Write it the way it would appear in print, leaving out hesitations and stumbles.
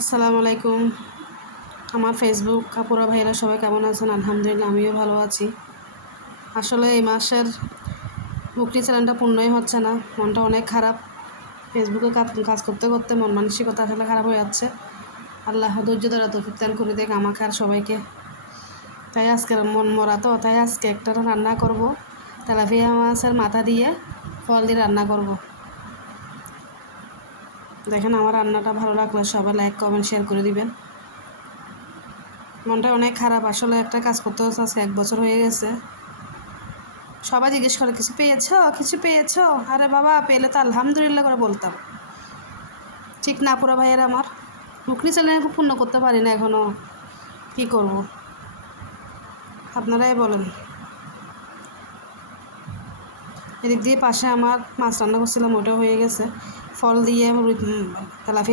আসসালামু আলাইকুম। আমার ফেসবুক আপুরা ভাইয়েরা সবাই কেমন আছেন? আলহামদুলিল্লাহ আমিও ভালো আছি। আসলে এই মাসের বুকরি চ্যানেলটা পূর্ণই হচ্ছে না, মনটা অনেক খারাপ। ফেসবুকে কাজ করতে করতে মন মানসিকতা আসলে খারাপ হয়ে যাচ্ছে। আল্লাহ ধৈর্য ধরা তৌফিক দান করে দেখ আমাকে আর সবাইকে। তাই আজকের মন মরা তো, তাই আজকে একটা রান্না করব, তেলাপিয়া মাছের মাথা দিয়ে ফল দিয়ে রান্না করব। দেখেন আমার রান্নাটা ভালো লাগলে সবাই লাইক কমেন্ট শেয়ার করে দিবেন। মনটা অনেক খারাপ, আসলে একটা কাজ করতে হচ্ছে, আজকে 1 বছর হয়ে গেছে। সবাই জিজ্ঞেস করে কিছু পেয়েছো, কিছু পেয়েছো? আরে বাবা, পেলে তো আলহামদুলিল্লাহ করে বলতাম। ঠিক না পুরো ভাইয়ের আমার মুখরি চ্যানেল পূর্ণ করতে পারি না এখনও, কি করব আপনারাই বলেন। এদিক দিয়ে পাশে আমার মাছ রান্না করছিলাম, ওটা হয়ে গেছে। ফল দিয়ে তেলাপিয়া